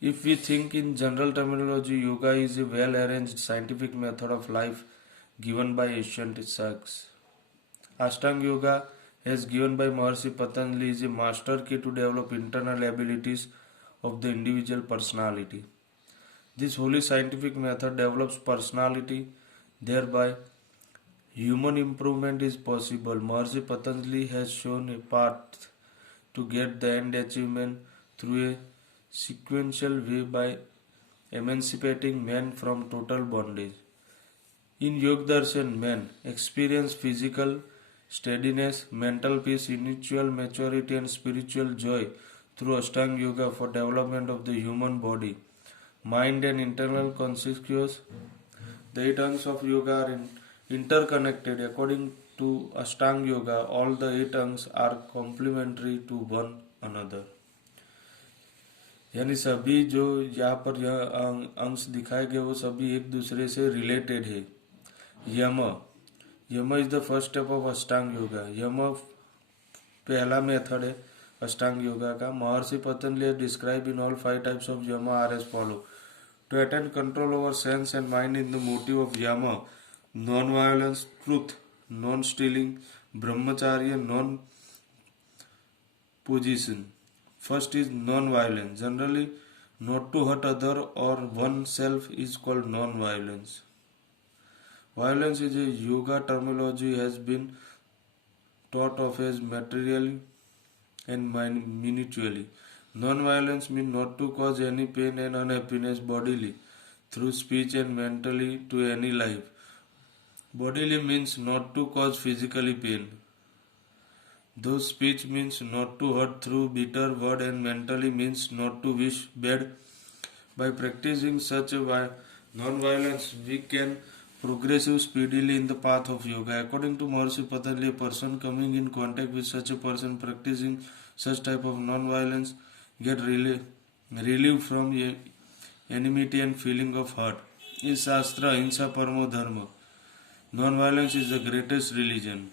If we think in general terminology, yoga is a well arranged scientific method of life given by ancient sages. Ashtanga Yoga, as given by Maharishi Patanjali, is a master key to develop internal abilities of the individual personality. This holy scientific method develops personality, thereby human improvement is possible. Maharishi Patanjali has shown a path to get the end achievement through a sequential way by emancipating man from total bondage. In Yoga Darshan, men experience physical steadiness, mental peace, intellectual maturity, and spiritual joy through Ashtanga Yoga for development of the human body, mind, and internal consciousness. The eight angs of yoga are interconnected. According to Ashtanga Yoga, all the eight angs are complementary to one another. यानी सभी जो यहाँ पर यह अंश दिखाए गए वो सभी एक दूसरे से रिलेटेड है. Yama yama is the first step of Ashtanga yoga. यम पहला मेथड है अष्टांग योगा का. Maharshi Patanjali describe in all five types of yama are as follow. To attain control over sense and mind in the motive of yama, non violence, truth, non stealing, brahmacharya, non possession. First is non-violence. Generally, not to hurt other or oneself is called non-violence. Violence is a yoga terminology has been taught of as materially and minutely. Non-violence means not to cause any pain and unhappiness bodily, through speech and mentally to any life. Bodily means not to cause physically pain. Though speech means not to hurt through bitter word and mentally means not to wish bad. By practicing such a non-violence, we can progress speedily in the path of yoga. According to Maharishi Patanjali, a person coming in contact with such a person practicing such type of non-violence get relief from enmity and feeling of hurt. In Shastra, Ahimsa Paramo Dharma, non-violence is the greatest religion.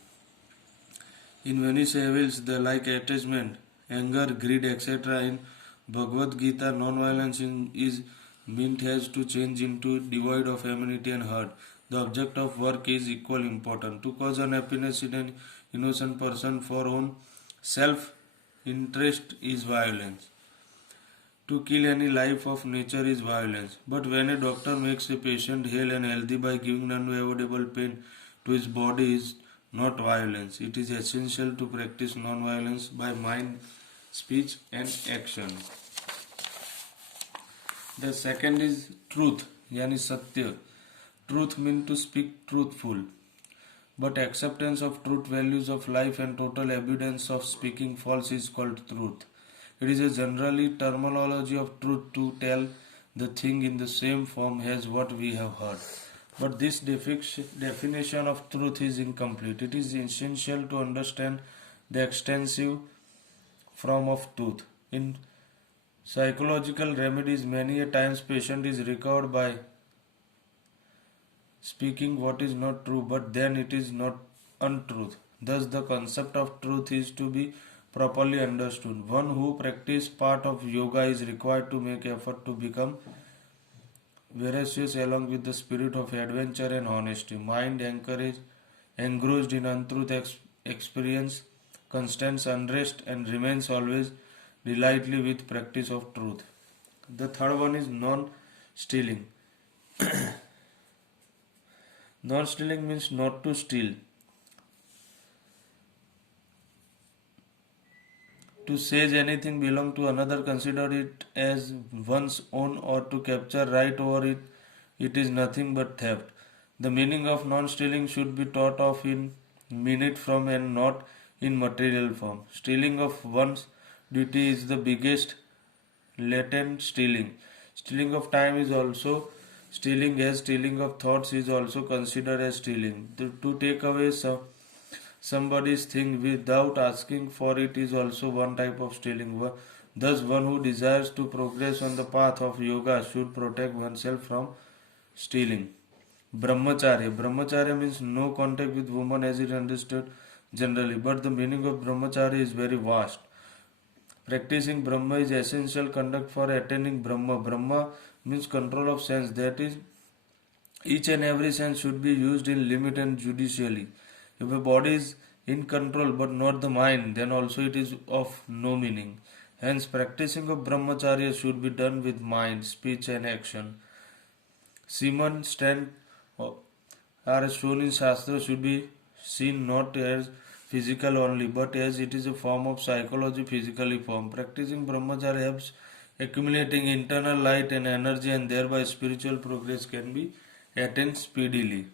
In many evils, the like attachment, anger, greed, etc. In Bhagavad Gita, non-violence is meant as to change into devoid of enmity and hurt. The object of work is equally important. To cause unhappiness in an innocent person for own self-interest is violence. To kill any life of nature is violence. But when a doctor makes a patient hale and healthy by giving unavoidable pain to his body is not violence. It is essential to practice non-violence by mind, speech and action. The second is truth, yani satya. Truth means to speak truthful. But acceptance of truth, values of life and total evidence of speaking false is called truth. It is a generally terminology of truth to tell the thing in the same form as what we have heard. But this definition of truth is incomplete. It is essential to understand the extensive form of truth. In psychological remedies, many a times patient is recovered by speaking what is not true, but then it is not untruth. Thus, the concept of truth is to be properly understood. One who practices part of yoga is required to make effort to become veracious along with the spirit of adventure and honesty. Mind engrossed in untruth experience constant unrest and remains always delightfully with practice of truth. The third one is non-stealing. Non-stealing means not to steal. To seize anything belong to another, consider it as one's own, or to capture right over it, it is nothing but theft. The meaning of non-stealing should be thought of in minute form and not in material form. Stealing of one's duty is the biggest latent stealing. Stealing of time is also stealing, as stealing of thoughts is also considered as stealing. To take away somebody's thing without asking for it is also one type of stealing. Thus, one who desires to progress on the path of yoga should protect oneself from stealing. Brahmacharya. Brahmacharya means no contact with woman as it understood generally, but the meaning of brahmacharya is very vast. Practicing Brahma is essential conduct for attaining Brahma. Brahma means control of sense. That is, each and every sense should be used in limit and judicially. If a body is in control but not the mind, then also it is of no meaning. Hence, practicing of brahmacharya should be done with mind, speech, and action. Semen, stand, are shown in Shastra should be seen not as physical only, but as it is a form of psychology physically formed. Practicing brahmacharya helps accumulating internal light and energy, and thereby spiritual progress can be attained speedily.